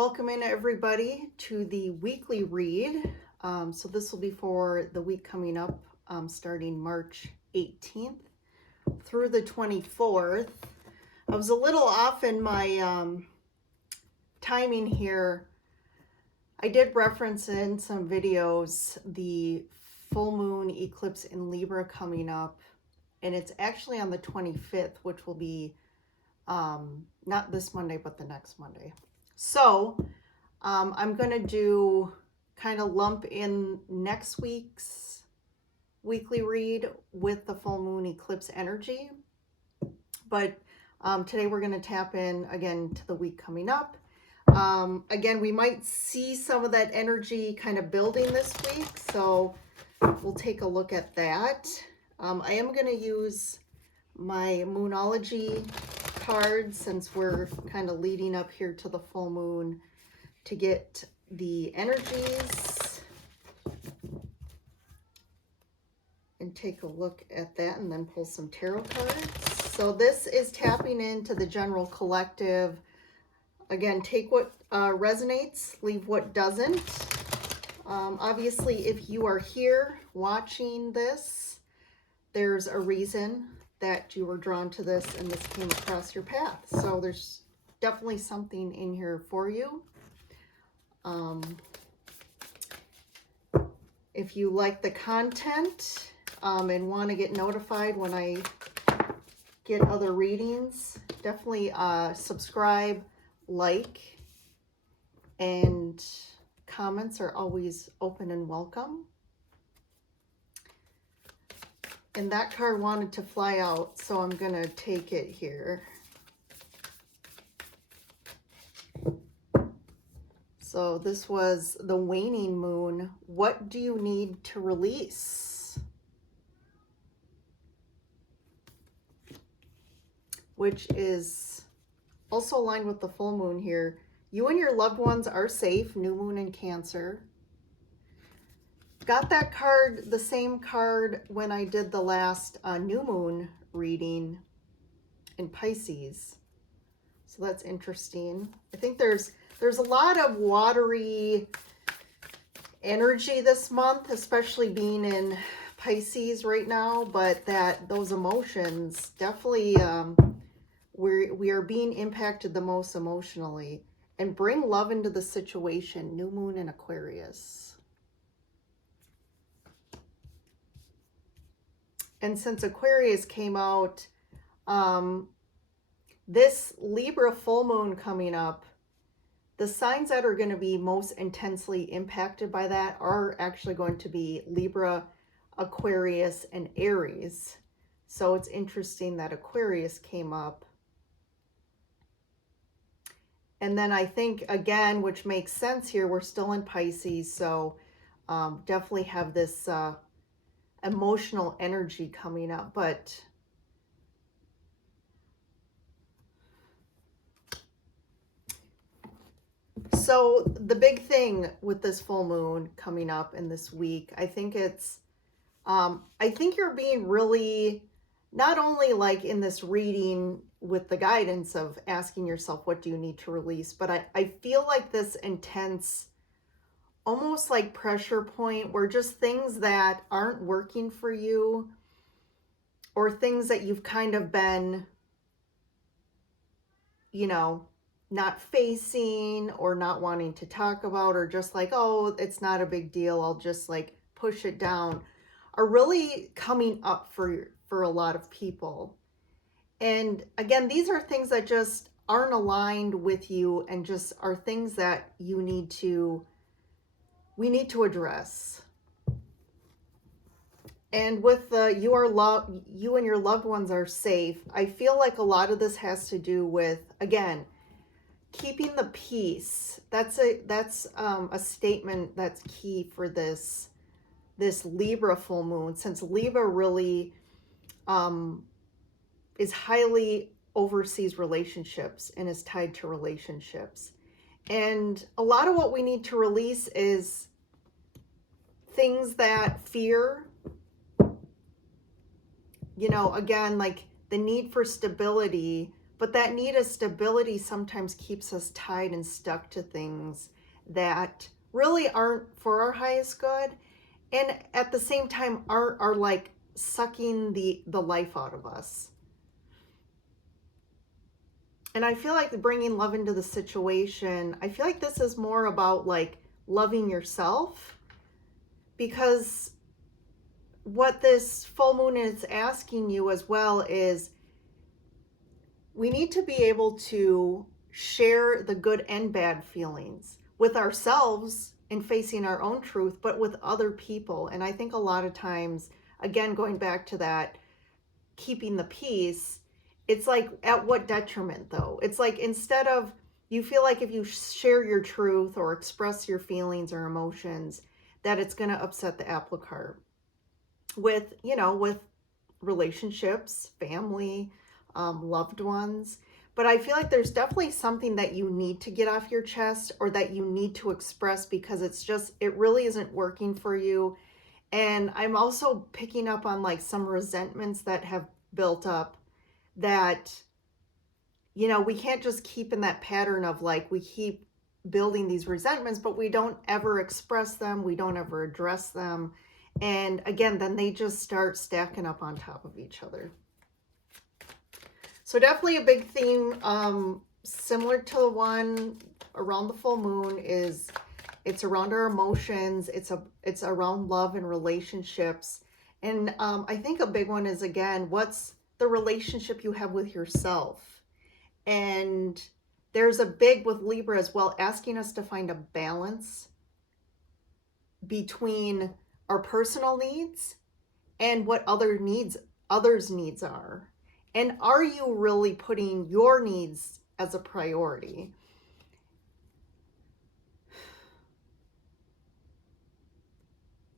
Welcome in everybody to the weekly read. So this will be for the week coming up, starting March 18th through the 24th. I was a little off in my timing here. I did reference in some videos the full moon eclipse in Libra coming up, and it's actually on the 25th, which will be not this Monday, but the next Monday. So I'm going to do kind of lump in next week's weekly read with the full moon eclipse energy. But today we're going to tap in again to the week coming up. Again, we might see some of that energy kind of building this week. So we'll take a look at that. I am going to use my Moonology cards since we're kind of leading up here to the full moon to get the energies and take a look at that, and then pull some tarot cards. So this is tapping into the general collective. Again, take what resonates, leave what doesn't. Obviously, if you are here watching this, there's a reason that you were drawn to this and this came across your path. So there's definitely something in here for you. If you like the content and want to get notified when I get other readings, definitely subscribe, like, and comments are always open and welcome. And that card wanted to fly out, so I'm going to take it here. So this was the waning moon. What do you need to release? Which is also aligned with the full moon here. You and your loved ones are safe. New moon in Cancer. Got that card, the same card, when I did the last new moon reading in Pisces. So that's interesting. I think there's a lot of watery energy this month, especially being in Pisces right now, but those emotions definitely, we are being impacted the most emotionally. And bring love into the situation. New moon in Aquarius. And since Aquarius came out, this Libra full moon coming up, the signs that are going to be most intensely impacted by that are actually going to be Libra, Aquarius, and Aries. So it's interesting that Aquarius came up. And then I think, again, which makes sense here, we're still in Pisces, so definitely have this emotional energy coming up. But so the big thing with this full moon coming up in this week, I think it's I think you're being really, not only like in this reading with the guidance of asking yourself what do you need to release, but I feel like this intense, almost like pressure point where just things that aren't working for you, or things that you've kind of been, you know, not facing or not wanting to talk about, or just like, oh, it's not a big deal, I'll just like push it down, are really coming up for a lot of people. And again, these are things that just aren't aligned with you and just are things that we need to address. And with you and your loved ones are safe, I feel like a lot of this has to do with, again, keeping the peace. That's a statement that's key for this Libra full moon, since Libra really is highly oversees relationships and is tied to relationships. And a lot of what we need to release is things that fear, you know, again, like the need for stability, But that need of stability sometimes keeps us tied and stuck to things that really aren't for our highest good, and at the same time are like sucking the life out of us. And I feel like bringing love into the situation, I feel like this is more about like loving yourself, because what this full moon is asking you as well is we need to be able to share the good and bad feelings with ourselves in facing our own truth, but with other people. And I think a lot of times, again, going back to that, keeping the peace, it's like, at what detriment though? It's like, instead of, you feel like if you share your truth or express your feelings or emotions, that it's going to upset the apple cart with, you know, with relationships, family, loved ones. But I feel like there's definitely something that you need to get off your chest, or that you need to express, because it's just, it really isn't working for you. And I'm also picking up on like some resentments that have built up, that, you know, we can't just keep in that pattern of like, we keep building these resentments, but we don't ever express them, we don't ever address them. And again, then they just start stacking up on top of each other. So definitely a big theme, similar to the one around the full moon, is it's around our emotions. It's around love and relationships. And I think a big one is, again, what's the relationship you have with yourself? And there's a big with Libra as well, asking us to find a balance between our personal needs and what others' needs are. And are you really putting your needs as a priority?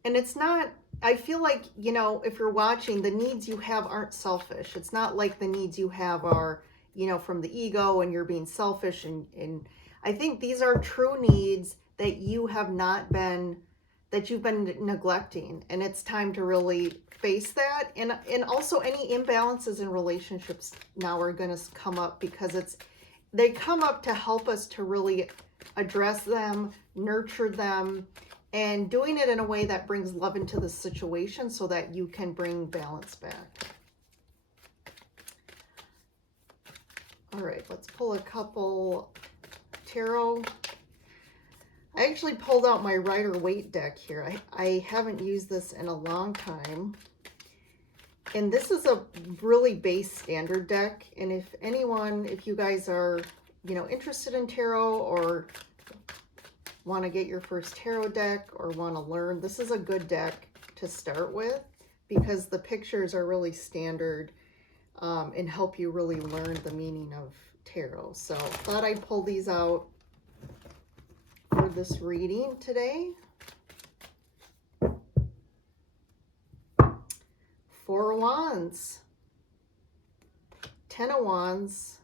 And it's not, I feel like, you know, if you're watching, the needs you have aren't selfish. It's not like the needs you have are, you know, from the ego and you're being selfish. And I think these are true needs that you have not been, that you've been neglecting. And it's time to really face that. And also any imbalances in relationships now are going to come up, because they come up to help us to really address them, nurture them, and doing it in a way that brings love into the situation so that you can bring balance back. All right, let's pull a couple tarot. I actually pulled out my Rider-Waite deck here. I haven't used this in a long time. And this is a really base standard deck. And if you guys are, you know, interested in tarot, or want to get your first tarot deck, or want to learn, this is a good deck to start with, because the pictures are really standard and help you really learn the meaning of tarot. So thought I'd pull these out for this reading today. Four of Wands, Ten of Wands,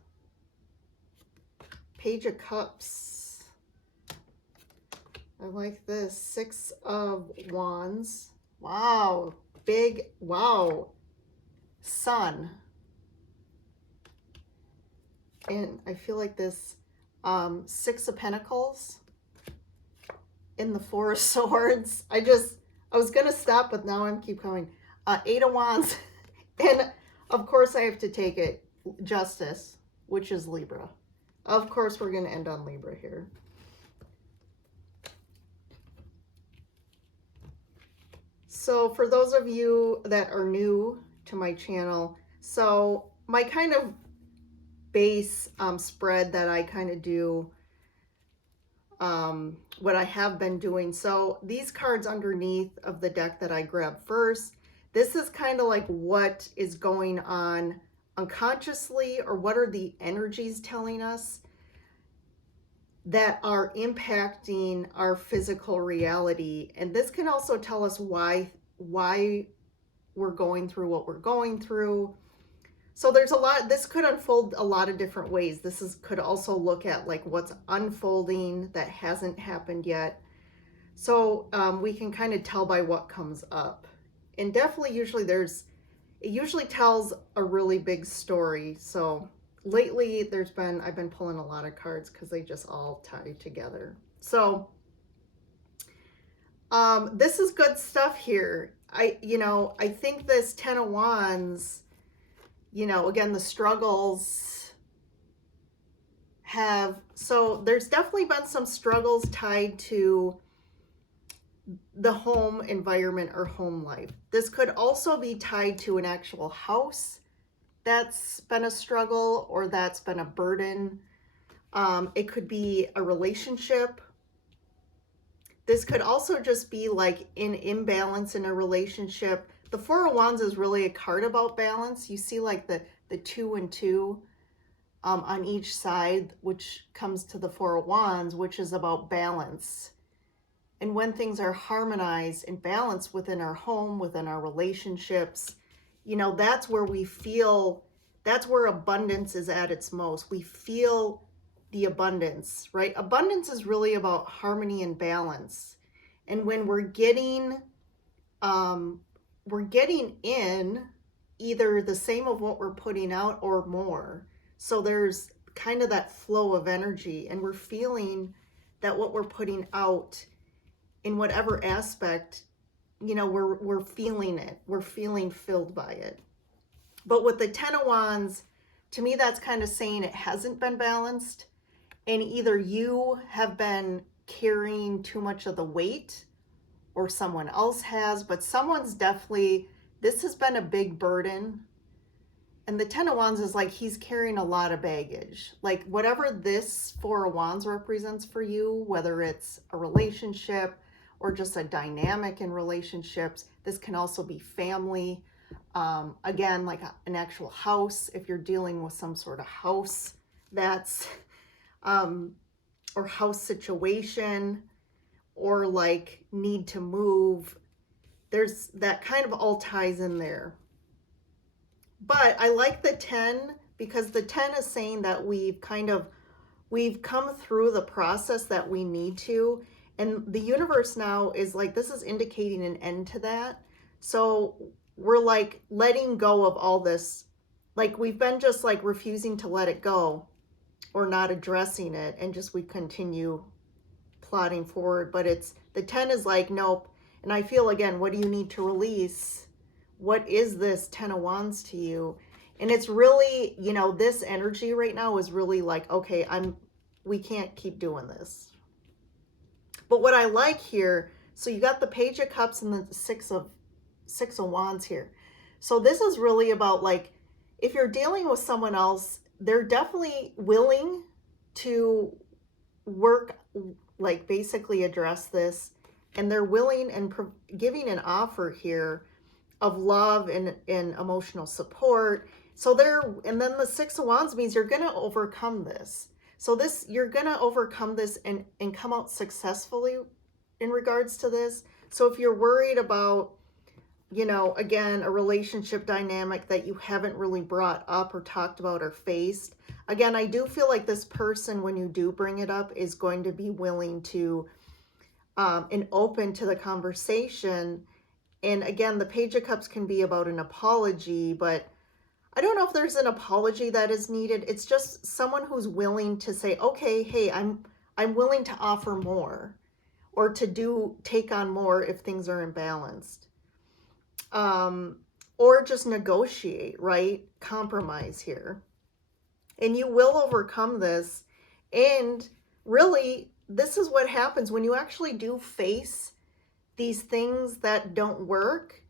Page of Cups. I like this. Six of Wands. Wow. Big, wow. Sun. And I feel like this Six of Pentacles in the Four of Swords. I was going to stop, but now I'm keep going. Eight of Wands. And of course I have to take it. Justice, which is Libra. Of course we're going to end on Libra here. So for those of you that are new to my channel, so my kind of base spread that I kind of do, what I have been doing. So these cards underneath of the deck that I grabbed first, this is kind of like what is going on unconsciously, or what are the energies telling us that are impacting our physical reality. And this can also tell us why we're going through what we're going through. So there's a lot, this could unfold a lot of different ways. Could also look at like what's unfolding that hasn't happened yet. So we can kind of tell by what comes up. And definitely it usually tells a really big story. So lately I've been pulling a lot of cards because they just all tie together. So this is good stuff here. I think this Ten of Wands, again, the struggles so there's definitely been some struggles tied to the home environment or home life. This could also be tied to an actual house that's been a struggle or that's been a burden. It could be a relationship. This could also just be like an imbalance in a relationship. The Four of Wands is really a card about balance. You see like the 2 and 2 on each side, which comes to the Four of Wands, which is about balance. And when things are harmonized and balanced within our home, within our relationships, that's where that's where abundance is at its most. We feel the abundance, right? Abundance is really about harmony and balance. And when we're getting in either the same of what we're putting out or more. So there's kind of that flow of energy, and we're feeling that what we're putting out in whatever aspect, we're feeling it. We're feeling filled by it. But with the Ten of Wands, to me, that's kind of saying it hasn't been balanced. And either you have been carrying too much of the weight or someone else has, but this has been a big burden. And the Ten of Wands is like he's carrying a lot of baggage. Like whatever this Four of Wands represents for you, whether it's a relationship or just a dynamic in relationships, this can also be family. Again, like an actual house, if you're dealing with some sort of house or house situation, or like need to move, there's that kind of all ties in there. But I like the 10 because the 10 is saying that we've come through the process that we need to. And the universe now is like, this is indicating an end to that. So we're like letting go of all this. Like we've been just like refusing to let it go or not addressing it. And just we continue plodding forward. But the 10 is like, nope. And I feel again, what do you need to release? What is this 10 of Wands to you? And it's really, this energy right now is really like, okay, we can't keep doing this. But what I like here, so you got the Page of Cups and the Six of Wands here. So this is really about like, if you're dealing with someone else, they're definitely willing to work, like basically address this. And they're willing and giving an offer here of love and emotional support. And then the Six of Wands means you're going to overcome this. So you're going to overcome this and come out successfully in regards to this. So if you're worried about, again, a relationship dynamic that you haven't really brought up or talked about or faced, again, I do feel like this person, when you do bring it up, is going to be willing to and open to the conversation. And again, the Page of Cups can be about an apology, but I don't know if there's an apology that is needed. It's just someone who's willing to say, okay, hey, I'm willing to offer more or to take on more if things are imbalanced. Or just negotiate, right? Compromise here. And you will overcome this. And really, this is what happens when you actually do face these things that don't work.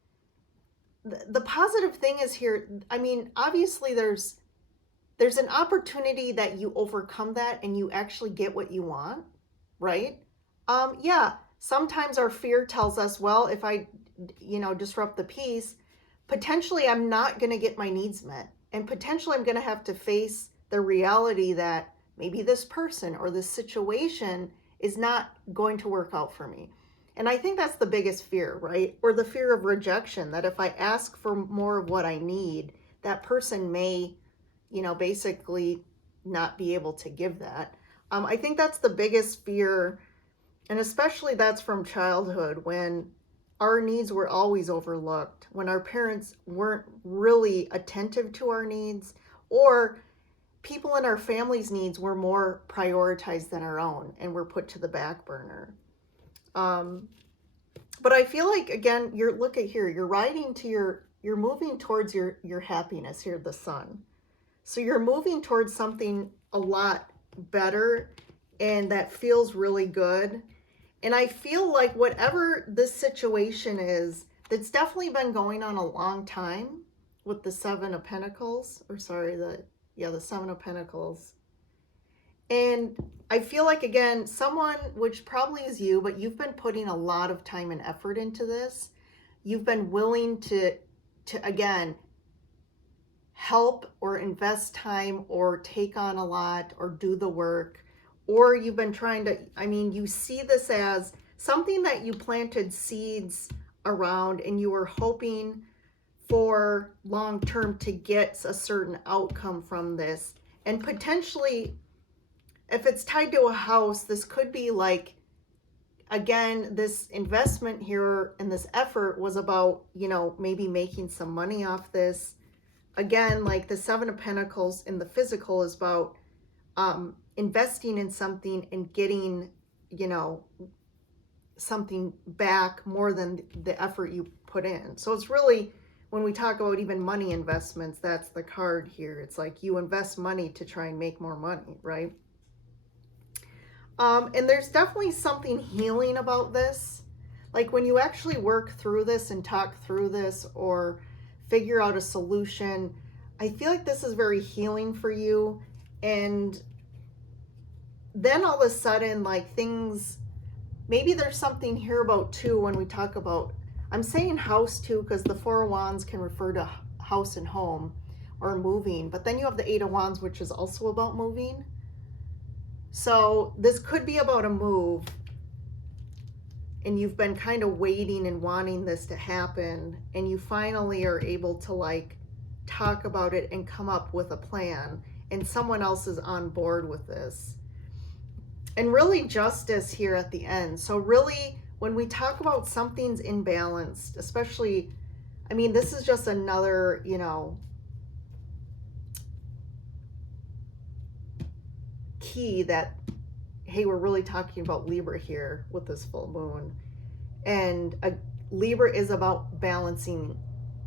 The positive thing is here, I mean, obviously there's an opportunity that you overcome that and you actually get what you want, right? Yeah, sometimes our fear tells us, well, if I, disrupt the peace, potentially I'm not going to get my needs met. And potentially I'm going to have to face the reality that maybe this person or this situation is not going to work out for me. And I think that's the biggest fear, right? Or the fear of rejection, that if I ask for more of what I need, that person may, basically not be able to give that. I think that's the biggest fear. And especially that's from childhood, when our needs were always overlooked, when our parents weren't really attentive to our needs, or people in our family's needs were more prioritized than our own and were put to the back burner. But I feel like, again, look at here, you're moving towards your happiness here, the sun. So you're moving towards something a lot better and that feels really good. And I feel like whatever this situation is, that's definitely been going on a long time with the Seven of Pentacles, or sorry, the Seven of Pentacles. And I feel like, again, someone, which probably is you, but you've been putting a lot of time and effort into this. You've been willing to again, help or invest time or take on a lot or do the work. Or you've been trying to, you see this as something that you planted seeds around and you were hoping for long term to get a certain outcome from this. And potentially, if it's tied to a house, this could be like, again, this investment here and this effort was about, maybe making some money off this. Again, like the Seven of Pentacles in the physical is about investing in something and getting, something back more than the effort you put in. So it's really, when we talk about even money investments, that's the card here. It's like you invest money to try and make more money, right? And there's definitely something healing about this. Like when you actually work through this and talk through this or figure out a solution, I feel like this is very healing for you. And then all of a sudden, like things, maybe there's something here about too when we talk about, I'm saying house too, because the Four of Wands can refer to house and home or moving. But then you have the Eight of Wands, which is also about moving. So this could be about a move and you've been kind of waiting and wanting this to happen, and you finally are able to like talk about it and come up with a plan, and someone else is on board with this. And really justice here at the end. So really, when we talk about something's imbalanced, especially, this is just another, key that, hey, we're really talking about Libra here with this full moon. And Libra is about balancing,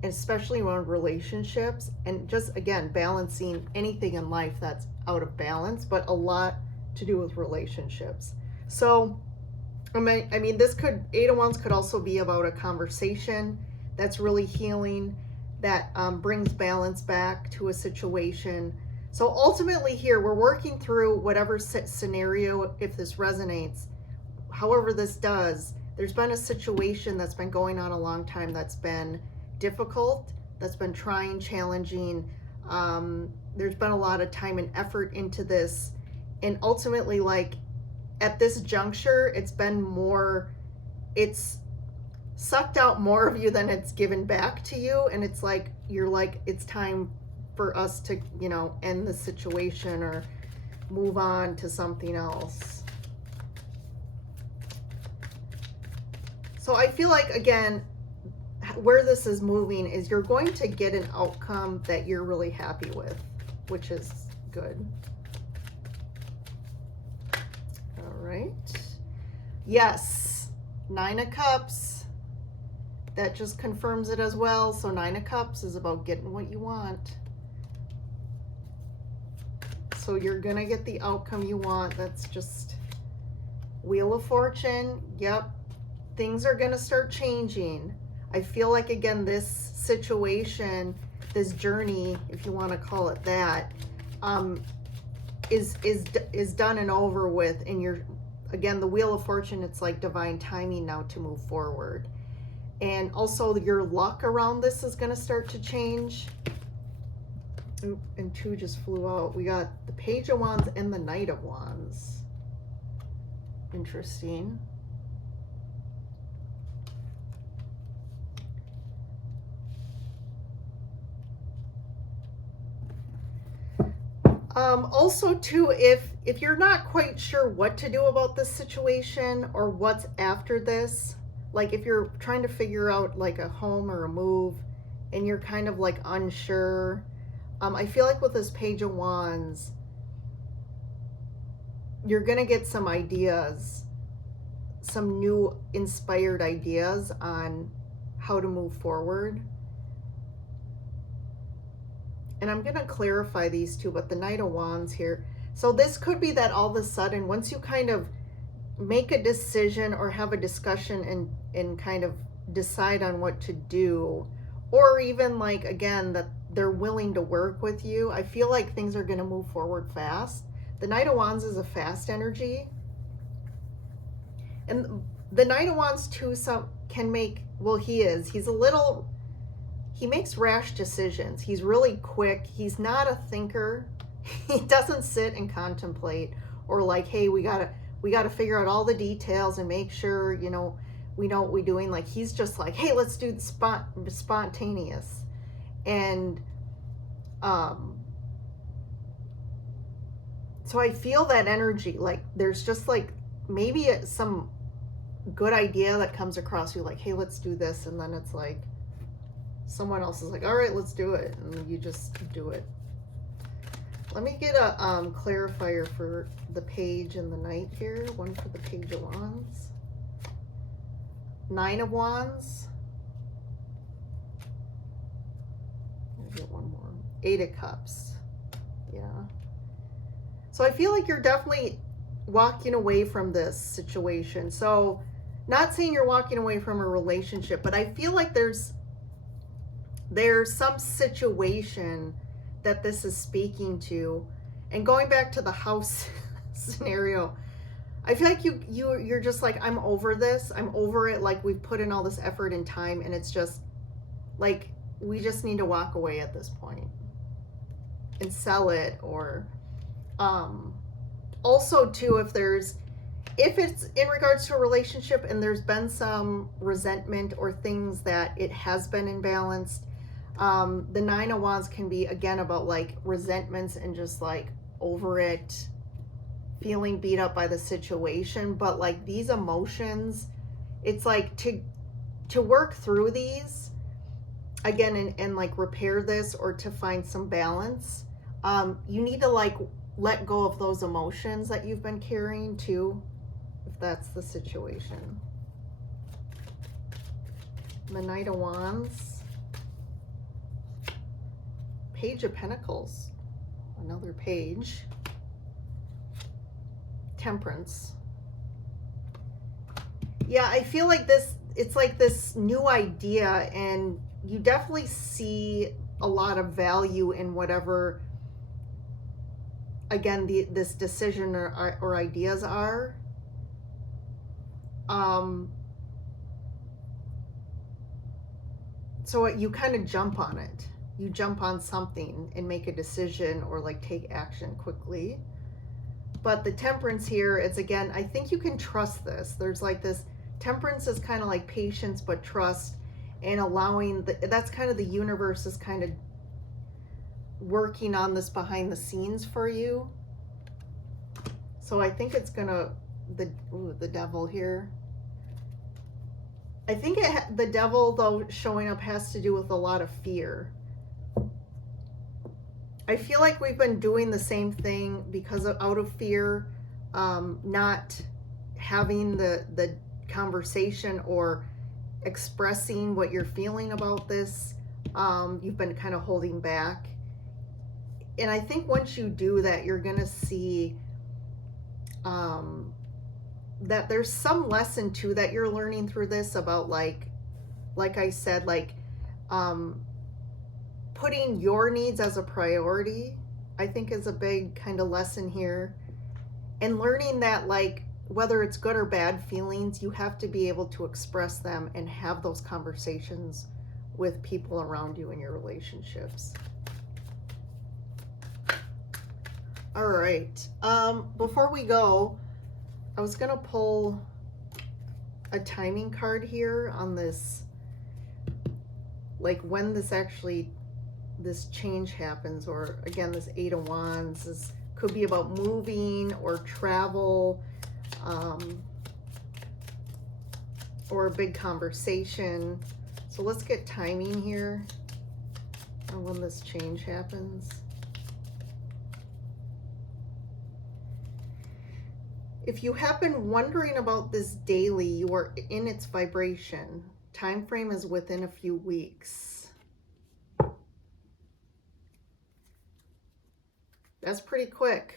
especially around relationships, and just, again, balancing anything in life that's out of balance, but a lot to do with relationships. So, this could, Eight of Wands could also be about a conversation that's really healing, that brings balance back to a situation. So ultimately here, we're working through whatever scenario, if this resonates, however this does, there's been a situation that's been going on a long time that's been difficult, that's been trying, challenging. There's been a lot of time and effort into this. And ultimately, like at this juncture, it's sucked out more of you than it's given back to you. And it's like, it's time for us to, end the situation or move on to something else. So I feel like, again, where this is moving is you're going to get an outcome that you're really happy with, which is good. All right. Yes, Nine of Cups. That just confirms it as well. So Nine of Cups is about getting what you want. So you're going to get the outcome you want. That's just Wheel of Fortune. Yep. Things are going to start changing. I feel like, again, this situation, this journey, if you want to call it that, is done and over with. And you're, again, the Wheel of Fortune, it's like divine timing now to move forward. And also your luck around this is going to start to change. Oop, and two just flew out. We got the Page of Wands and the Knight of Wands. Interesting. Also too, if you're not quite sure what to do about this situation or what's after this, like if you're trying to figure out like a home or a move and you're kind of like unsure, I feel like with this Page of Wands, you're going to get some ideas, some new inspired ideas on how to move forward. And I'm going to clarify these two, but the Knight of Wands here. So this could be that all of a sudden, once you kind of make a decision or have a discussion and kind of decide on what to do, or even like, again, that they're willing to work with you, I feel like things are going to move forward fast. The Knight of Wands is a fast energy. And the Knight of Wands too, can make, well, he's a little, he makes rash decisions. He's really quick. He's not a thinker. He doesn't sit and contemplate, or like, hey, we gotta figure out all the details and make sure, we know what we're doing. Like, he's just like, hey, let's do the spontaneous. And so I feel that energy, like there's just like maybe some good idea that comes across you, like, hey, let's do this, and then it's like someone else is like, all right, let's do it, and you just do it. Let me get a clarifier for the Page and the Knight here. One for the Page of Wands. Nine of Wands. I'll get one more. Eight of Cups. Yeah. So I feel like you're definitely walking away from this situation. So not saying you're walking away from a relationship, but I feel like there's some situation that this is speaking to. And going back to the house scenario, I feel like you're just like, I'm over this. I'm over it. Like, we've put in all this effort and time, and it's just like, we just need to walk away at this point and sell it. Or also too, if it's in regards to a relationship and there's been some resentment or things that it has been imbalanced, the Nine of Wands can be, again, about like resentments and just like over it, feeling beat up by the situation. But like these emotions, it's like to work through these again and like repair this, or to find some balance, you need to like let go of those emotions that you've been carrying too, if that's the situation. The Knight of Wands. Page of Pentacles, another page. Temperance. Yeah, I feel like it's like this new idea, and you definitely see a lot of value in whatever, again, this decision or ideas are. So you kind of jump on it. You jump on something and make a decision, or like take action quickly. But the Temperance here, it's again, I think you can trust this. There's like this, Temperance is kind of like patience, but trust, and allowing that's kind of the universe is kind of working on this behind the scenes for you. So I think it's gonna, the Devil here. I think the Devil, though, showing up has to do with a lot of fear. I feel like we've been doing the same thing because out of fear, not having the conversation or expressing what you're feeling about this. You've been kind of holding back. And I think once you do that, you're going to see that there's some lesson too that you're learning through this about like I said, like putting your needs as a priority, I think is a big kind of lesson here. And learning that, like, whether it's good or bad feelings, you have to be able to express them and have those conversations with people around you in your relationships. All right. Before we go, I was going to pull a timing card here on this, like when this change happens, or again, this Eight of Wands. This could be about moving or travel, or a big conversation. So let's get timing here on when this change happens. If you have been wondering about this daily, you are in its vibration. Time frame is within a few weeks. That's pretty quick.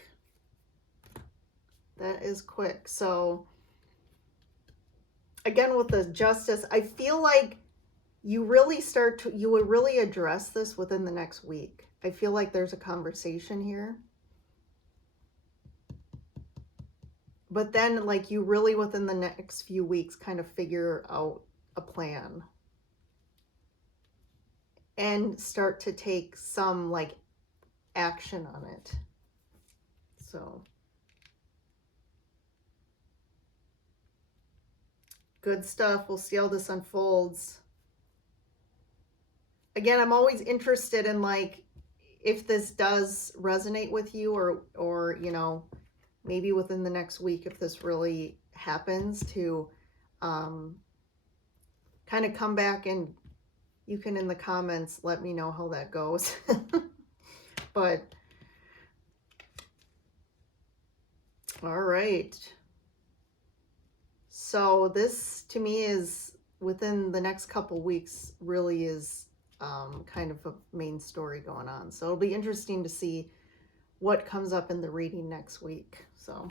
That is quick. So again, with the Justice, I feel like you would really address this within the next week. I feel like there's a conversation here. But then, like, you really within the next few weeks kind of figure out a plan and start to take some like action on it. So good stuff. We'll see how this unfolds. Again, I'm always interested in like if this does resonate with you, or you know, maybe within the next week, if this really happens, to kind of come back, and you can in the comments let me know how that goes. But all right, so this to me is within the next couple weeks really is kind of a main story going on. So it'll be interesting to see what comes up in the reading next week. So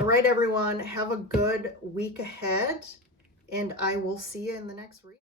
all right, everyone, have a good week ahead, and I will see you in the next reading.